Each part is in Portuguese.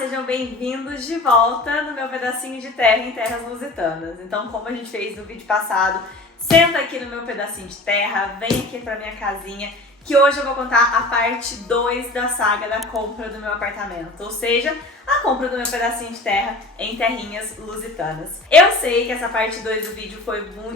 sejam bem-vindos de volta no meu pedacinho de terra em terras lusitanas. Então, como a gente fez no vídeo passado, senta aqui no meu pedacinho de terra, vem aqui pra minha casinha, que hoje eu vou contar a parte 2 da saga da compra do meu apartamento, ou seja, a compra do meu pedacinho de terra em terrinhas lusitanas. Eu sei que essa parte 2 do vídeo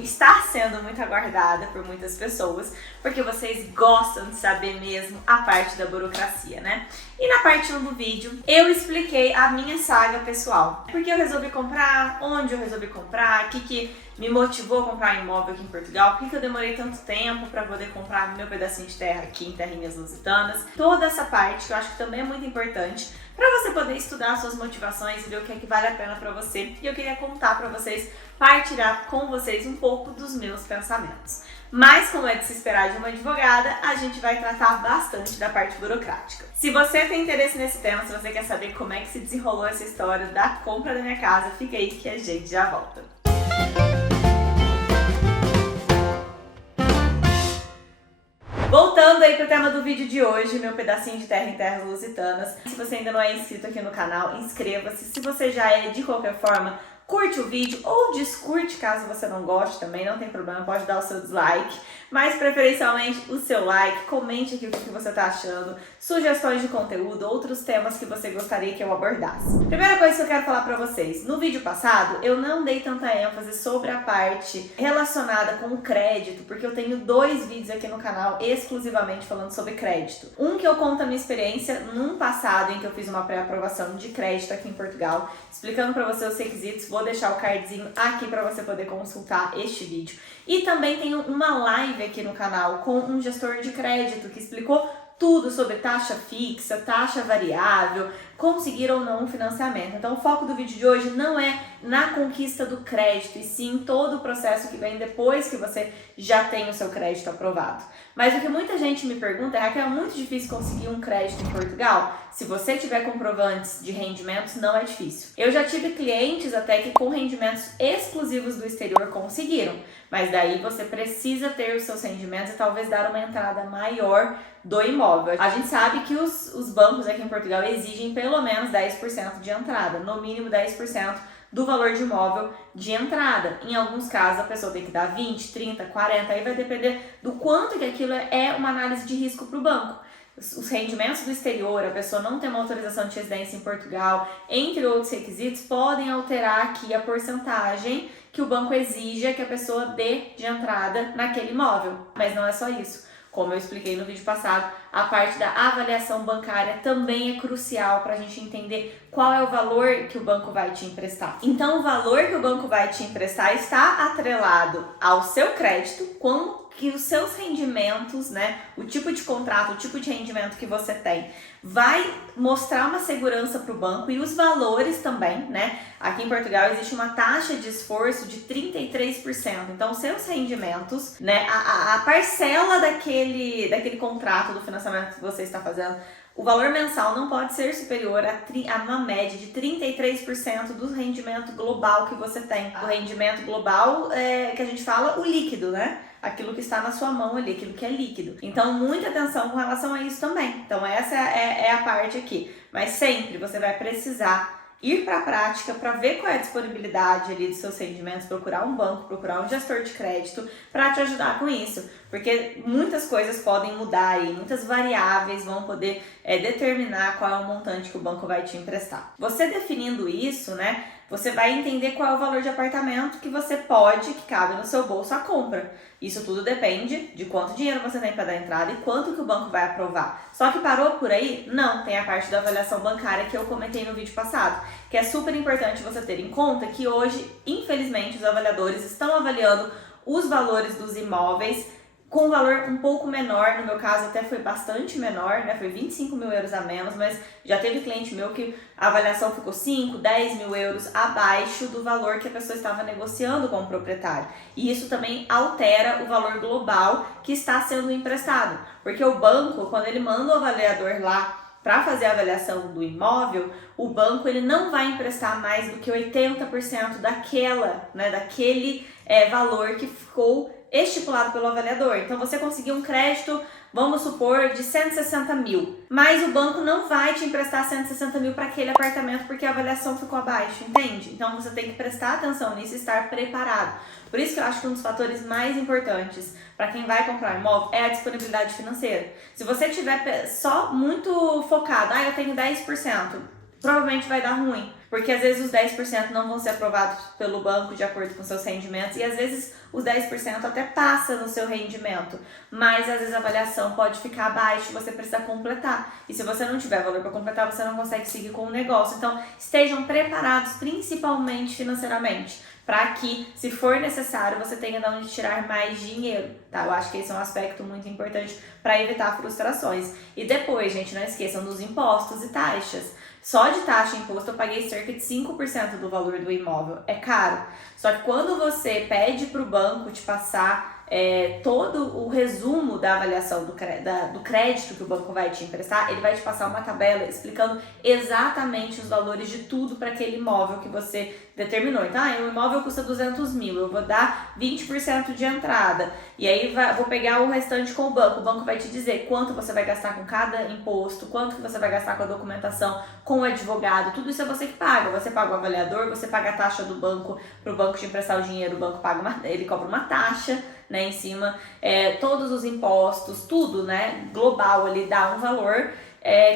está sendo muito aguardada por muitas pessoas, porque vocês gostam de saber mesmo a parte da burocracia, né? E na parte 1 do vídeo, eu expliquei a minha saga pessoal. Por que eu resolvi comprar, onde eu resolvi comprar, o que me motivou a comprar imóvel aqui em Portugal, por que eu demorei tanto tempo para poder comprar meu pedacinho de terra aqui em terrinhas lusitanas. Toda essa parte que eu acho que também é muito importante para você poder estudar suas motivações e ver o que é que vale a pena para você. E eu queria contar para vocês, partilhar com vocês um pouco dos meus pensamentos. Mas, como é de se esperar de uma advogada, a gente vai tratar bastante da parte burocrática. Se você tem interesse nesse tema, se você quer saber como é que se desenrolou essa história da compra da minha casa, fica aí que a gente já volta. Voltando aí pro tema do vídeo de hoje, meu pedacinho de terra em terras lusitanas. Se você ainda não é inscrito aqui no canal, inscreva-se. Se você já é, de qualquer forma, curte o vídeo ou descurte caso você não goste também, não tem problema, pode dar o seu dislike, mas preferencialmente o seu like, comente aqui o que você tá achando, sugestões de conteúdo, outros temas que você gostaria que eu abordasse. Primeira coisa que eu quero falar pra vocês, no vídeo passado eu não dei tanta ênfase sobre a parte relacionada com o crédito, porque eu tenho 2 vídeos aqui no canal exclusivamente falando sobre crédito. Um que eu conto a minha experiência num passado em que eu fiz uma pré-aprovação de crédito aqui em Portugal, explicando pra você os requisitos. Vou deixar o cardzinho aqui para você poder consultar este vídeo. E também tenho uma live aqui no canal com um gestor de crédito que explicou tudo sobre taxa fixa, taxa variável, conseguir ou não um financiamento. Então o foco do vídeo de hoje não é na conquista do crédito, e sim todo o processo que vem depois que você já tem o seu crédito aprovado. Mas o que muita gente me pergunta é: Raquel, é muito difícil conseguir um crédito em Portugal? Se você tiver comprovantes de rendimentos, não é difícil. Eu já tive clientes até que com rendimentos exclusivos do exterior conseguiram, mas daí você precisa ter os seus rendimentos e talvez dar uma entrada maior do imóvel. A gente sabe que os bancos aqui em Portugal exigem pelo menos 10% de entrada, no mínimo 10% do valor de imóvel de entrada. Em alguns casos a pessoa tem que dar 20, 30, 40, aí vai depender do quanto que aquilo é uma análise de risco para o banco. Os rendimentos do exterior, a pessoa não tem uma autorização de residência em Portugal, entre outros requisitos, podem alterar aqui a porcentagem que o banco exija que a pessoa dê de entrada naquele imóvel. Mas não é só isso. Como eu expliquei no vídeo passado, a parte da avaliação bancária também é crucial para a gente entender qual é o valor que o banco vai te emprestar. Então, o valor que o banco vai te emprestar está atrelado ao seu crédito, como que os seus rendimentos, né, o tipo de contrato, o tipo de rendimento que você tem, vai mostrar uma segurança para o banco, e os valores também, né? Aqui em Portugal existe uma taxa de esforço de 33%. Então, os seus rendimentos, né, a parcela daquele contrato do financiamento que você está fazendo, o valor mensal não pode ser superior a uma média de 33% do rendimento global que você tem. O rendimento global é que a gente fala o líquido, né? Aquilo que está na sua mão ali, aquilo que é líquido. Então, muita atenção com relação a isso também. Então, essa é a parte aqui. Mas sempre você vai precisar ir para a prática para ver qual é a disponibilidade ali dos seus rendimentos, procurar um banco, procurar um gestor de crédito para te ajudar com isso. Porque muitas coisas podem mudar aí, muitas variáveis vão poder determinar qual é o montante que o banco vai te emprestar. Você definindo isso, né, você vai entender qual é o valor de apartamento que você pode, que cabe no seu bolso a compra. Isso tudo depende de quanto dinheiro você tem para dar entrada e quanto que o banco vai aprovar. Só que parou por aí? Não, tem a parte da avaliação bancária que eu comentei no vídeo passado, que é super importante você ter em conta que hoje, infelizmente, os avaliadores estão avaliando os valores dos imóveis com um valor um pouco menor. No meu caso até foi bastante menor, né? Foi 25 mil euros a menos, mas já teve cliente meu que a avaliação ficou 5, 10 mil euros abaixo do valor que a pessoa estava negociando com o proprietário. E isso também altera o valor global que está sendo emprestado, porque o banco, quando ele manda o avaliador lá para fazer a avaliação do imóvel, o banco ele não vai emprestar mais do que 80% daquele valor que ficou estipulado pelo avaliador. Então, você conseguiu um crédito vamos supor, de 160 mil. Mas o banco não vai te emprestar 160 mil para aquele apartamento porque a avaliação ficou abaixo, entende? Então você tem que prestar atenção nisso e estar preparado. Por isso que eu acho que um dos fatores mais importantes para quem vai comprar um imóvel é a disponibilidade financeira. Se você tiver só muito focado, eu tenho 10%, provavelmente vai dar ruim. Porque às vezes os 10% não vão ser aprovados pelo banco de acordo com seus rendimentos e às vezes os 10% até passa no seu rendimento, mas às vezes a avaliação pode ficar abaixo e você precisa completar. E se você não tiver valor para completar, você não consegue seguir com o negócio. Então, estejam preparados principalmente financeiramente, para que, se for necessário, você tenha de onde tirar mais dinheiro, tá? Eu acho que esse é um aspecto muito importante para evitar frustrações. E depois, gente, não esqueçam dos impostos e taxas. Só de taxa e imposto eu paguei cerca de 5% do valor do imóvel. É caro. Só que quando você pede para o banco te passar todo o resumo da avaliação do crédito que o banco vai te emprestar, ele vai te passar uma tabela explicando exatamente os valores de tudo para aquele imóvel que você determinou. Então, o imóvel custa 200 mil, eu vou dar 20% de entrada. E aí vou pegar o restante com o banco vai te dizer quanto você vai gastar com cada imposto, quanto que você vai gastar com a documentação, com o advogado, tudo isso é você que paga. Você paga o avaliador, você paga a taxa do banco para o banco te emprestar o dinheiro, o banco ele cobra uma taxa, né, em cima, todos os impostos, tudo, né, global ali dá um valor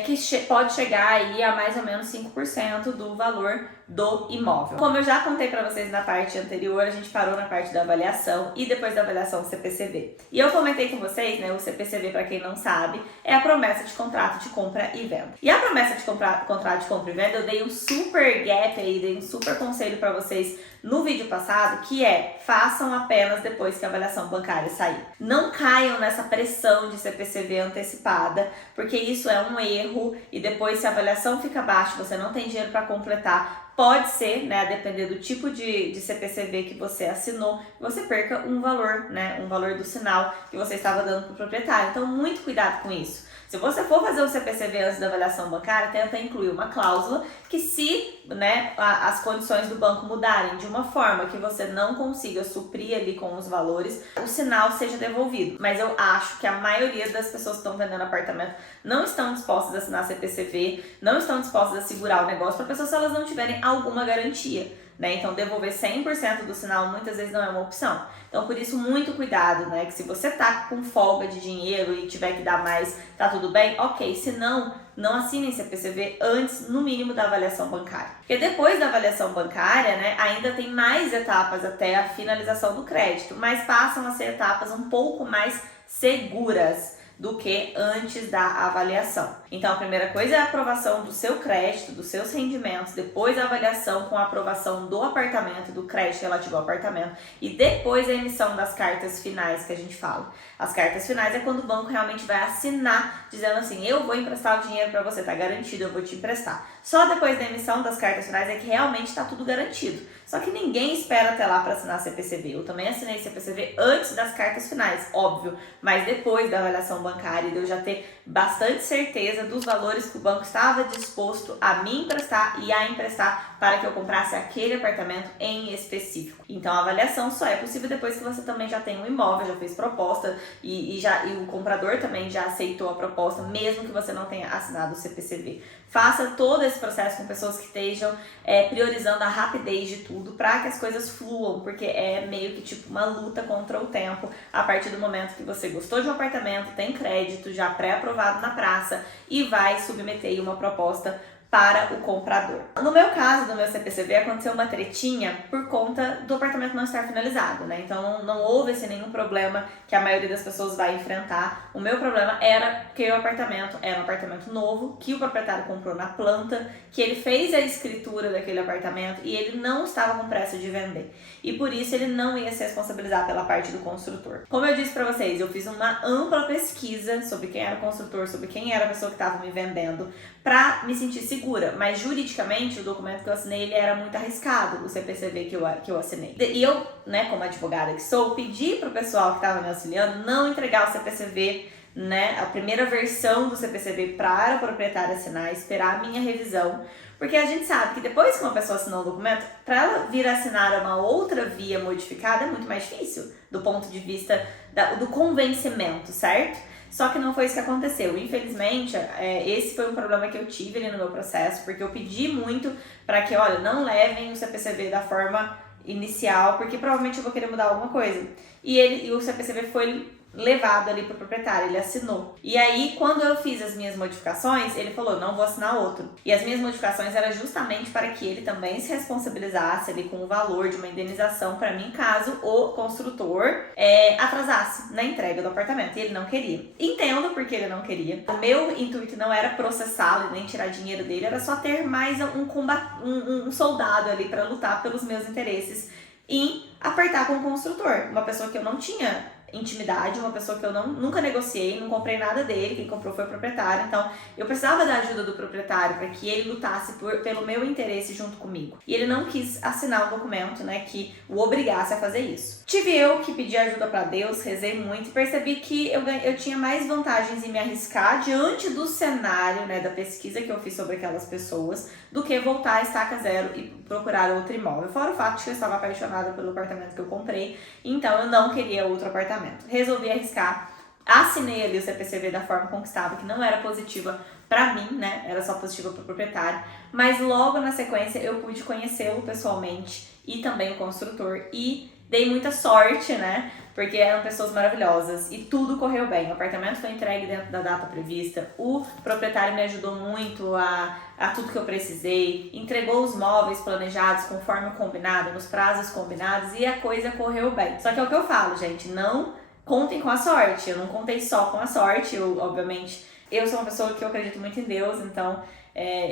que pode chegar aí a mais ou menos 5% do valor do imóvel. Como eu já contei para vocês na parte anterior, a gente parou na parte da avaliação e depois da avaliação do CPCV. E eu comentei com vocês, né, o CPCV, para quem não sabe, é a promessa de contrato de compra e venda. E a promessa de contrato de compra e venda, eu dei um super gap aí, dei um super conselho para vocês no vídeo passado, que façam apenas depois que a avaliação bancária sair. Não caiam nessa pressão de CPCV antecipada, porque isso é um erro e depois se a avaliação fica baixa, você não tem dinheiro para completar, pode ser, né, a depender do tipo de CPCV que você assinou, você perca um valor, né, um valor do sinal que você estava dando para o proprietário. Então, muito cuidado com isso. Se você for fazer o CPCV antes da avaliação bancária, tenta incluir uma cláusula que se, né, as condições do banco mudarem de uma forma que você não consiga suprir ali com os valores, o sinal seja devolvido. Mas eu acho que a maioria das pessoas que estão vendendo apartamento não estão dispostas a assinar CPCV, não estão dispostas a segurar o negócio para pessoas se elas não tiverem alguma garantia, né? Então, devolver 100% do sinal muitas vezes não é uma opção. Então, por isso, muito cuidado, né? Que se você tá com folga de dinheiro e tiver que dar mais, tá tudo bem? Ok, se não, não assinem CPCV antes, no mínimo, da avaliação bancária. Porque depois da avaliação bancária, né, ainda tem mais etapas até a finalização do crédito, mas passam a ser etapas um pouco mais seguras do que antes da avaliação. Então, a primeira coisa é a aprovação do seu crédito, dos seus rendimentos, depois a avaliação com a aprovação do apartamento, do crédito relativo ao apartamento, e depois a emissão das cartas finais que a gente fala. As cartas finais é quando o banco realmente vai assinar, dizendo assim, eu vou emprestar o dinheiro para você, tá garantido, eu vou te emprestar. Só depois da emissão das cartas finais é que realmente está tudo garantido. Só que ninguém espera até lá para assinar CPCV. Eu também assinei CPCV antes das cartas finais, óbvio, mas depois da avaliação bancária, de eu já ter bastante certeza dos valores que o banco estava disposto a me emprestar e a emprestar para que eu comprasse aquele apartamento em específico. Então, a avaliação só é possível depois que você também já tem um imóvel, já fez proposta e o comprador também já aceitou a proposta, mesmo que você não tenha assinado o CPCV. Faça todo esse processo com pessoas que estejam priorizando a rapidez de tudo para que as coisas fluam, porque é meio que tipo uma luta contra o tempo a partir do momento que você gostou de um apartamento, tem crédito já pré-aprovado na praça e vai submeter uma proposta para o comprador. No meu caso, no meu CPCV, aconteceu uma tretinha por conta do apartamento não estar finalizado, né? Então não houve nenhum problema que a maioria das pessoas vai enfrentar. O meu problema era que o apartamento era um apartamento novo, que o proprietário comprou na planta, que ele fez a escritura daquele apartamento e ele não estava com pressa de vender. E por isso ele não ia se responsabilizar pela parte do construtor. Como eu disse para vocês, eu fiz uma ampla pesquisa sobre quem era o construtor, sobre quem era a pessoa que estava me vendendo, para me sentir segura, mas juridicamente o documento que eu assinei ele era muito arriscado, o CPCV que eu assinei. E eu, né, como advogada que sou, pedi pro pessoal que estava me auxiliando não entregar o CPCV, né, a primeira versão do CPCV para a proprietária assinar, esperar a minha revisão, porque a gente sabe que depois que uma pessoa assinou o documento, para ela vir assinar uma outra via modificada é muito mais difícil, do ponto de vista do convencimento, certo? Só que não foi isso que aconteceu. Infelizmente, esse foi um problema que eu tive ali no meu processo, porque eu pedi muito para que, olha, não levem o CPCV da forma inicial, porque provavelmente eu vou querer mudar alguma coisa. E o CPCV foi levado ali pro proprietário, ele assinou. E aí, quando eu fiz as minhas modificações, ele falou, não vou assinar outro. E as minhas modificações eram justamente para que ele também se responsabilizasse ali com o valor de uma indenização para mim, caso o construtor atrasasse na entrega do apartamento. E ele não queria. Entendo porque ele não queria. O meu intuito não era processá-lo nem tirar dinheiro dele, era só ter mais um soldado ali para lutar pelos meus interesses em apertar com o construtor. Uma pessoa que eu não tinha intimidade, uma pessoa que eu nunca negociei, não comprei nada dele, quem comprou foi o proprietário, então eu precisava da ajuda do proprietário para que ele lutasse pelo meu interesse junto comigo. E ele não quis assinar um documento, né, que o obrigasse a fazer isso. Tive eu que pedir ajuda para Deus, rezei muito e percebi que eu tinha mais vantagens em me arriscar diante do cenário, né, da pesquisa que eu fiz sobre aquelas pessoas, do que voltar a estaca zero e procurar outro imóvel. Fora o fato de que eu estava apaixonada pelo apartamento que eu comprei, então eu não queria outro apartamento. Resolvi arriscar, assinei ali o CPCV da forma com que estava, que não era positiva pra mim, né? Era só positiva pro proprietário. Mas logo na sequência eu pude conhecê-lo pessoalmente e também o construtor e dei muita sorte, né? Porque eram pessoas maravilhosas e tudo correu bem. O apartamento foi entregue dentro da data prevista, o proprietário me ajudou muito a tudo que eu precisei, entregou os móveis planejados conforme o combinado, nos prazos combinados e a coisa correu bem. Só que é o que eu falo, gente, não contem com a sorte. Eu não contei só com a sorte, obviamente. Eu sou uma pessoa que eu acredito muito em Deus, então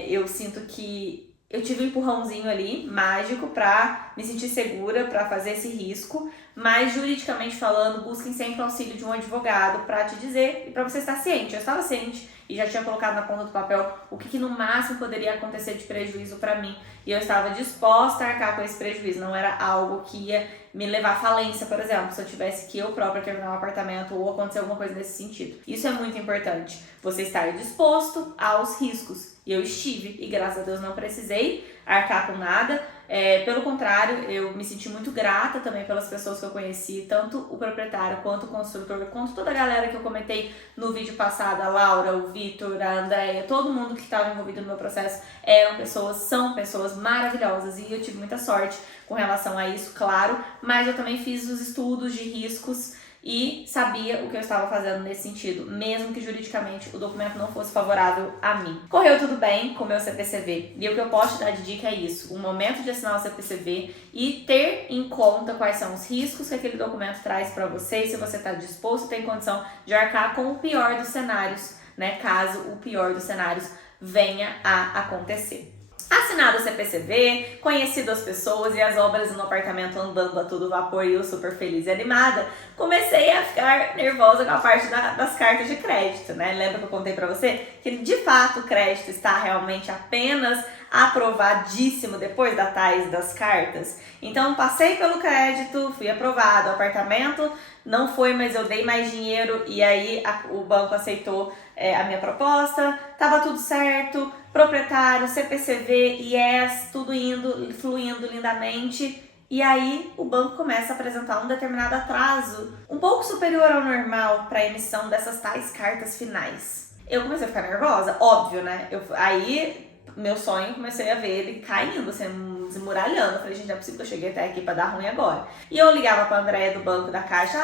eu sinto que eu tive um empurrãozinho ali, mágico, pra me sentir segura, pra fazer esse risco, mas juridicamente falando, busquem sempre o auxílio de um advogado pra te dizer e pra você estar ciente. Eu estava ciente e já tinha colocado na ponta do papel o que no máximo poderia acontecer de prejuízo pra mim. E eu estava disposta a arcar com esse prejuízo, não era algo que ia me levar à falência, por exemplo, se eu tivesse que eu própria terminar um apartamento ou acontecer alguma coisa nesse sentido. Isso é muito importante, você estar disposto aos riscos. E eu estive, e graças a Deus não precisei arcar com nada. Pelo contrário, eu me senti muito grata também pelas pessoas que eu conheci, tanto o proprietário, quanto o construtor, quanto toda a galera que eu comentei no vídeo passado, a Laura, o Vitor, a Andréia, todo mundo que estava envolvido no meu processo, são pessoas maravilhosas e eu tive muita sorte com relação a isso, claro, mas eu também fiz os estudos de riscos e sabia o que eu estava fazendo nesse sentido, mesmo que juridicamente o documento não fosse favorável a mim. Correu tudo bem com o meu CPCV, e o que eu posso te dar de dica é isso, o momento de assinar o CPCV e ter em conta quais são os riscos que aquele documento traz para você e se você está disposto, tem condição de arcar com o pior dos cenários, né, caso o pior dos cenários venha a acontecer. Assinado o CPCV, conhecido as pessoas e as obras no apartamento andando a todo vapor e eu super feliz e animada, comecei a ficar nervosa com a parte das cartas de crédito, né? Lembra que eu contei pra você que de fato o crédito está realmente apenas aprovadíssimo depois da tais das cartas? Então passei pelo crédito, fui aprovado, o apartamento não foi, mas eu dei mais dinheiro e aí o banco aceitou a minha proposta, tava tudo certo, proprietário, CPCV, IES, tudo fluindo lindamente. E aí o banco começa a apresentar um determinado atraso, um pouco superior ao normal para a emissão dessas tais cartas finais. Eu comecei a ficar nervosa, óbvio, né? Aí meu sonho, comecei a ver ele caindo, assim, desmuralhando. Eu falei, gente, não é possível que eu cheguei até aqui pra dar ruim agora. E eu ligava pra Andréia do banco da Caixa,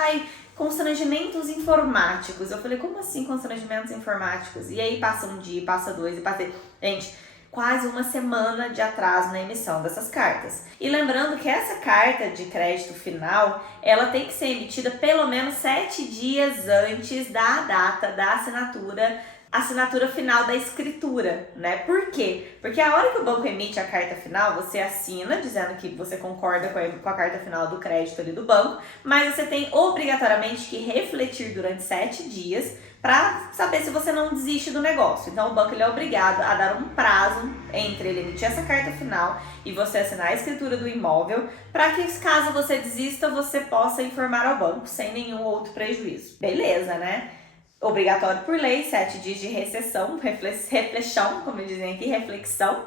constrangimentos informáticos. Eu falei, como assim constrangimentos informáticos? E aí passa um dia, passa dois, e passei... Gente, quase uma semana de atraso na emissão dessas cartas. E lembrando que essa carta de crédito final, ela tem que ser emitida pelo menos 7 dias antes da data da assinatura final da escritura, né? Por quê? Porque a hora que o banco emite a carta final, você assina dizendo que você concorda com a carta final do crédito ali do banco, mas você tem obrigatoriamente que refletir durante 7 dias para saber se você não desiste do negócio. Então o banco ele é obrigado a dar um prazo entre ele emitir essa carta final e você assinar a escritura do imóvel, para que caso você desista, você possa informar ao banco sem nenhum outro prejuízo. Beleza, né? Obrigatório por lei, 7 dias de recessão, reflexão, como dizem aqui, reflexão.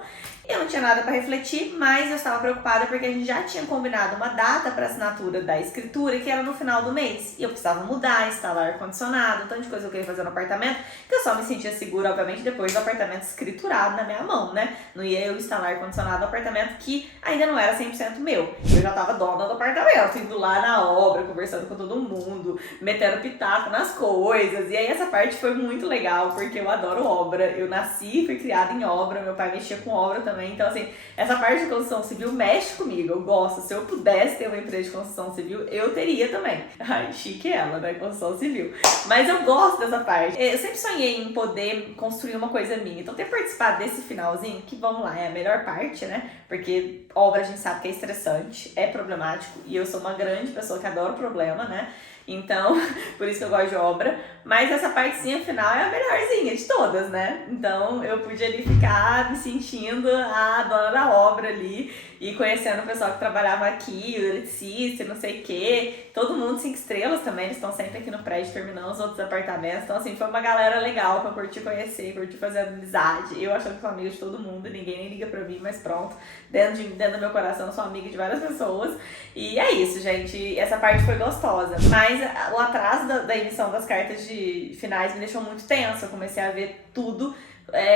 Eu não tinha nada para refletir, mas eu estava preocupada porque a gente já tinha combinado uma data para assinatura da escritura, que era no final do mês. E eu precisava mudar, instalar ar-condicionado, tanta coisa que eu queria fazer no apartamento, que eu só me sentia segura, obviamente, depois do apartamento escriturado na minha mão, né? Não ia eu instalar ar-condicionado no apartamento que ainda não era 100% meu. Eu já tava dona do apartamento, indo lá na obra, conversando com todo mundo, metendo pitaco nas coisas. E aí essa parte foi muito legal, porque eu adoro obra. Eu nasci e fui criada em obra, meu pai mexia com obra também. Então, assim, essa parte de construção civil mexe comigo. Eu gosto. Se eu pudesse ter uma empresa de construção civil, eu teria também. Ai, chique ela, né? Construção civil. Mas eu gosto dessa parte. Eu sempre sonhei em poder construir uma coisa minha. Então, ter participado desse finalzinho, que vamos lá, é a melhor parte, né? Porque obra a gente sabe que é estressante, é problemático. E eu sou uma grande pessoa que adora problema, né? Então, por isso que eu gosto de obra. Mas essa partezinha final é a melhorzinha de todas, né? Então, eu pude ali ficar me sentindo a dona da obra ali e conhecendo o pessoal que trabalhava aqui, o eletricista, não sei o quê. Todo mundo 5 estrelas também, eles estão sempre aqui no prédio terminando os outros apartamentos. Então, assim, foi uma galera legal que eu curti conhecer, curti fazer amizade. Eu achando que sou amiga de todo mundo, ninguém nem liga pra mim, mas pronto. Dentro do meu coração, eu sou amiga de várias pessoas. E é isso, gente. Essa parte foi gostosa. Mas o atraso da emissão das cartas de finais me deixou muito tensa. Eu comecei a ver tudo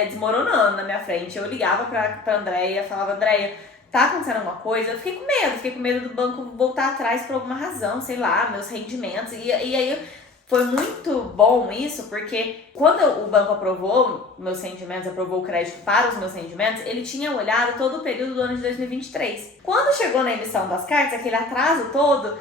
desmoronando na minha frente. Eu ligava pra Andréia, falava, Andréia, tá acontecendo alguma coisa? Eu fiquei com medo do banco voltar atrás por alguma razão, sei lá, meus rendimentos. E aí foi muito bom isso, porque quando o banco aprovou meus rendimentos, aprovou o crédito para os meus rendimentos, ele tinha olhado todo o período do ano de 2023. Quando chegou na emissão das cartas, aquele atraso todo,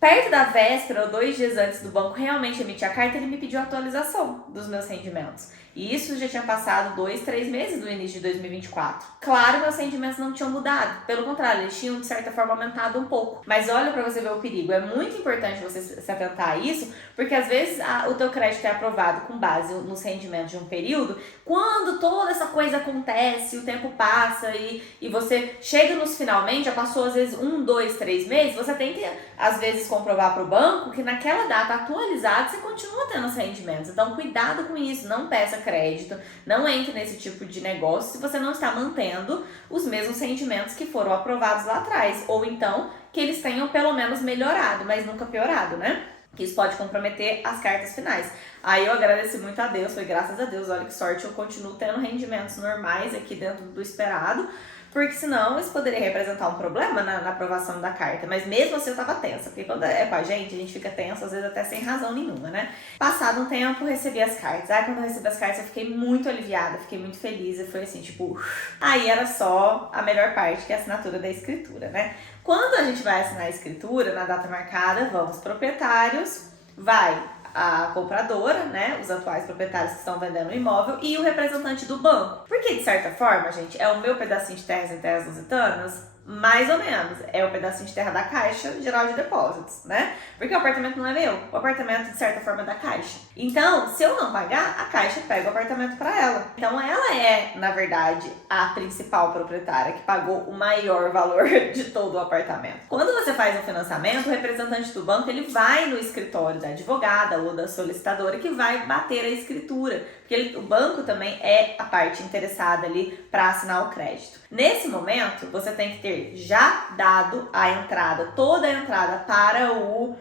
perto da véspera ou 2 dias antes do banco realmente emitir a carta, ele me pediu a atualização dos meus rendimentos. E isso já tinha passado 2, 3 meses do início de 2024. Claro, meus rendimentos não tinham mudado. Pelo contrário, eles tinham, de certa forma, aumentado um pouco. Mas olha pra você ver o perigo. É muito importante você se atentar a isso, porque às vezes o teu crédito é aprovado com base nos rendimentos de um período. Quando toda essa coisa acontece, o tempo passa e você chega nos finalmente, já passou às vezes 1, 2, 3 meses, você tem que, às vezes, comprovar pro banco que naquela data atualizada você continua tendo os rendimentos. Então, cuidado com isso. Não peça crédito, não entre nesse tipo de negócio se você não está mantendo os mesmos rendimentos que foram aprovados lá atrás, ou então que eles tenham pelo menos melhorado, mas nunca piorado, né? Que isso pode comprometer as cartas finais. Aí eu agradeci muito a Deus, foi graças a Deus, olha que sorte, eu continuo tendo rendimentos normais aqui dentro do esperado, porque senão isso poderia representar um problema na aprovação da carta. Mas mesmo assim eu tava tensa, porque quando é com a gente fica tensa, às vezes até sem razão nenhuma, né? Passado um tempo, recebi as cartas. Aí quando eu recebi as cartas eu fiquei muito aliviada, fiquei muito feliz. E foi assim, tipo... Aí era só a melhor parte, que é a assinatura da escritura, né? Quando a gente vai assinar a escritura, na data marcada, vamos proprietários, vai a compradora, né, os atuais proprietários que estão vendendo o imóvel e o representante do banco. Porque, de certa forma, gente, é o meu pedacinho de terras em terras lusitanas, mais ou menos. É o pedacinho de terra da Caixa Geral de Depósitos, né? Porque o apartamento não é meu. O apartamento, de certa forma, é da Caixa. Então, se eu não pagar, a Caixa pega o apartamento para ela. Então, ela é, na verdade, a principal proprietária que pagou o maior valor de todo o apartamento. Quando você faz um financiamento, o representante do banco, ele vai no escritório da advogada ou da solicitadora que vai bater a escritura. Porque o banco também é a parte interessada ali para assinar o crédito. Nesse momento, você tem que ter já dado a entrada, toda a entrada para o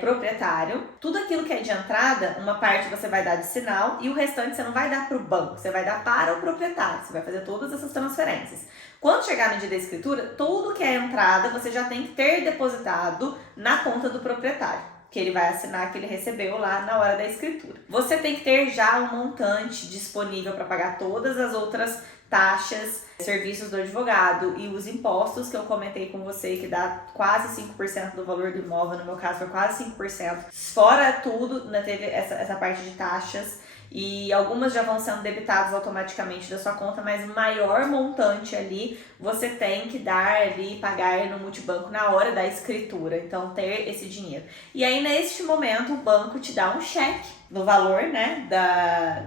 proprietário. Tudo aquilo que é de entrada, uma parte você vai dar de sinal e o restante você não vai dar para o banco, você vai dar para o proprietário. Você vai fazer todas essas transferências. Quando chegar no dia da escritura, tudo que é entrada você já tem que ter depositado na conta do proprietário, que ele vai assinar, que ele recebeu lá na hora da escritura. Você tem que ter já um montante disponível para pagar todas as outras taxas, serviços do advogado e os impostos que eu comentei com você, que dá quase 5% do valor do imóvel, no meu caso foi quase 5%. Fora tudo, né, teve essa parte de taxas, e algumas já vão sendo debitadas automaticamente da sua conta, mas o maior montante ali você tem que dar ali, pagar no multibanco na hora da escritura, então ter esse dinheiro. E aí neste momento o banco te dá um cheque no valor, né,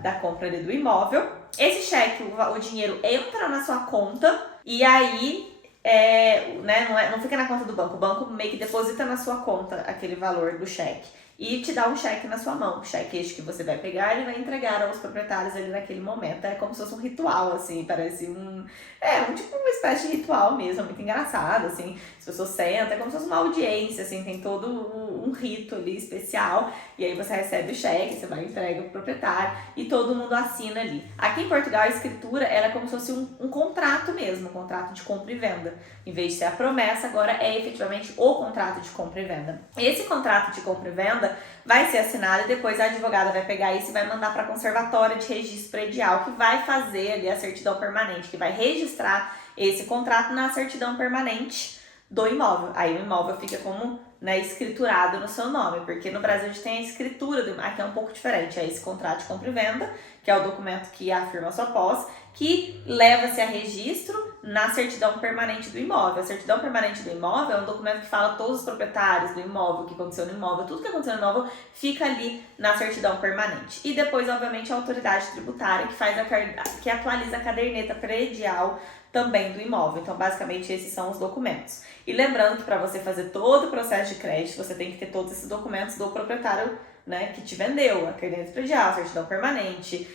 da compra ali do imóvel. Esse cheque, o dinheiro entra na sua conta e aí né, não fica na conta do banco, o banco meio que deposita na sua conta aquele valor do cheque. e te dá um cheque na sua mão. O cheque este que você vai pegar, ele vai entregar aos proprietários ali naquele momento. É como se fosse um ritual, assim, parece tipo uma espécie de ritual mesmo, é muito engraçado, assim. As pessoas sentam, é como se fosse uma audiência, assim, tem todo um rito ali especial. E aí você recebe o cheque, você vai entrega pro proprietário e todo mundo assina ali. Aqui em Portugal, a escritura, ela é como se fosse um contrato mesmo, um contrato de compra e venda. Em vez de ser a promessa, agora é efetivamente o contrato de compra e venda. Esse contrato de compra e venda vai ser assinado e depois a advogada vai pegar isso e vai mandar para a conservatória de registro predial, que vai fazer ali a certidão permanente, que vai registrar esse contrato na certidão permanente do imóvel. Aí o imóvel fica como, né, escriturado no seu nome, porque no Brasil a gente tem a escritura, aqui é um pouco diferente, é esse contrato de compra e venda, que é o documento que afirma a sua posse, que leva-se a registro na certidão permanente do imóvel. A certidão permanente do imóvel é um documento que fala todos os proprietários do imóvel, o que aconteceu no imóvel, tudo que aconteceu no imóvel fica ali na certidão permanente. E depois, obviamente, a autoridade tributária que atualiza a caderneta predial também do imóvel. Então, basicamente, esses são os documentos. E lembrando que para você fazer todo o processo de crédito, você tem que ter todos esses documentos do proprietário, né, que te vendeu, a caderneta predial, a certidão permanente,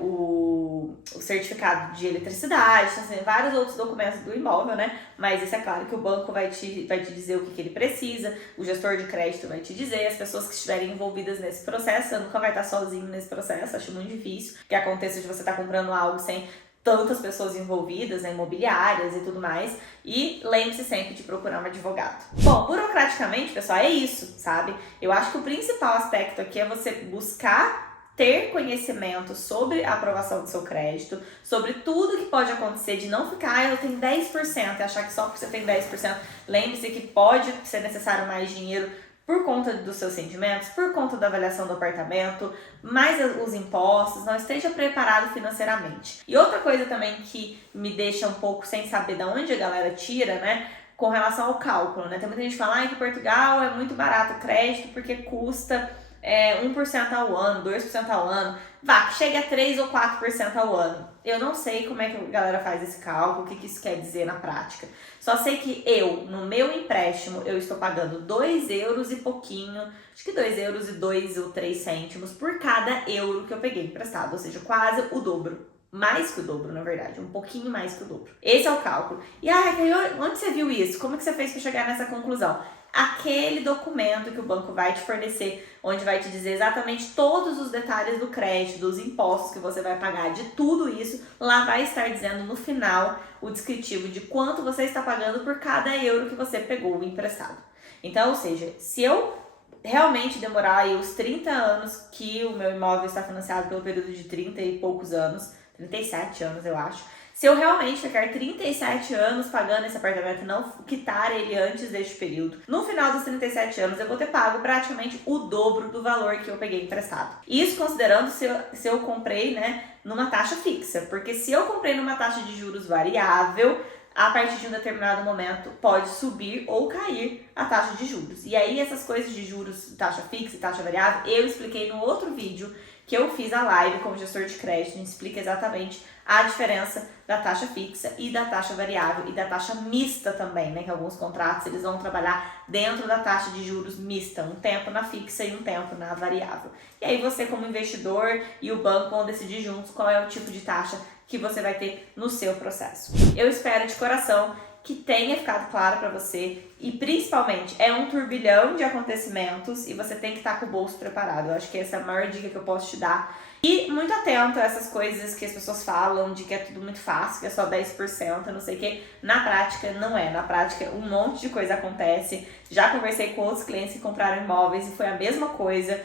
o certificado de eletricidade, assim, vários outros documentos do imóvel, né? Mas isso é claro que o banco vai te dizer o que ele precisa, o gestor de crédito vai te dizer, as pessoas que estiverem envolvidas nesse processo, você nunca vai estar sozinho nesse processo, acho muito difícil que aconteça de você estar comprando algo sem tantas pessoas envolvidas, né, imobiliárias e tudo mais, e lembre-se sempre de procurar um advogado. Bom, burocraticamente, pessoal, é isso, sabe? Eu acho que o principal aspecto aqui é você buscar ter conhecimento sobre a aprovação do seu crédito, sobre tudo que pode acontecer, de não ficar, eu tenho 10% e achar que só porque você tem 10%, lembre-se que pode ser necessário mais dinheiro por conta dos seus sentimentos, por conta da avaliação do apartamento, mais os impostos, não esteja preparado financeiramente. E outra coisa também que me deixa um pouco sem saber de onde a galera tira, né, com relação ao cálculo, né? Tem muita gente que fala que Portugal é muito barato o crédito porque custa 1% ao ano, 2% ao ano, que chegue a 3 ou 4% ao ano. Eu não sei como é que a galera faz esse cálculo, o que isso quer dizer na prática. Só sei que no meu empréstimo, eu estou pagando 2 euros e pouquinho, acho que 2 euros e 2 ou 3 cêntimos por cada euro que eu peguei emprestado, ou seja, quase o dobro. Mais que o dobro, na verdade, um pouquinho mais que o dobro. Esse é o cálculo. E Raquel, onde você viu isso? Como que você fez para chegar nessa conclusão? Aquele documento que o banco vai te fornecer, onde vai te dizer exatamente todos os detalhes do crédito, dos impostos que você vai pagar, de tudo isso, lá vai estar dizendo no final o descritivo de quanto você está pagando por cada euro que você pegou emprestado. Então, ou seja, se eu realmente demorar aí os 30 anos que o meu imóvel está financiado pelo período de 30 e poucos anos, 37 anos eu acho, se eu realmente ficar 37 anos pagando esse apartamento e não quitar ele antes deste período, no final dos 37 anos eu vou ter pago praticamente o dobro do valor que eu peguei emprestado. Isso considerando se eu comprei, né, numa taxa fixa, porque se eu comprei numa taxa de juros variável, a partir de um determinado momento pode subir ou cair a taxa de juros. E aí essas coisas de juros, taxa fixa e taxa variável, eu expliquei no outro vídeo que eu fiz a live como gestor de crédito, a gente explica exatamente a diferença da taxa fixa e da taxa variável e da taxa mista também, né? Que alguns contratos eles vão trabalhar dentro da taxa de juros mista, um tempo na fixa e um tempo na variável. E aí você como investidor e o banco vão decidir juntos qual é o tipo de taxa que você vai ter no seu processo. Eu espero de coração que tenha ficado claro para você e principalmente é um turbilhão de acontecimentos e você tem que estar com o bolso preparado. Eu acho que essa é a maior dica que eu posso te dar. E muito atento a essas coisas que as pessoas falam de que é tudo muito fácil, que é só 10%, não sei o que. Na prática, não é. Na prática, um monte de coisa acontece. Já conversei com outros clientes que compraram imóveis e foi a mesma coisa.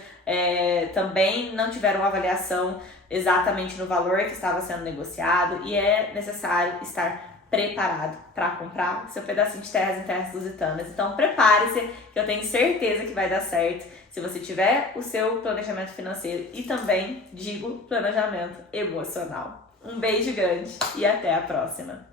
Também não tiveram uma avaliação exatamente no valor que estava sendo negociado e é necessário estar preparado para comprar seu pedacinho de terras em terras lusitanas. Então prepare-se, que eu tenho certeza que vai dar certo se você tiver o seu planejamento financeiro e também, digo, planejamento emocional. Um beijo grande e até a próxima!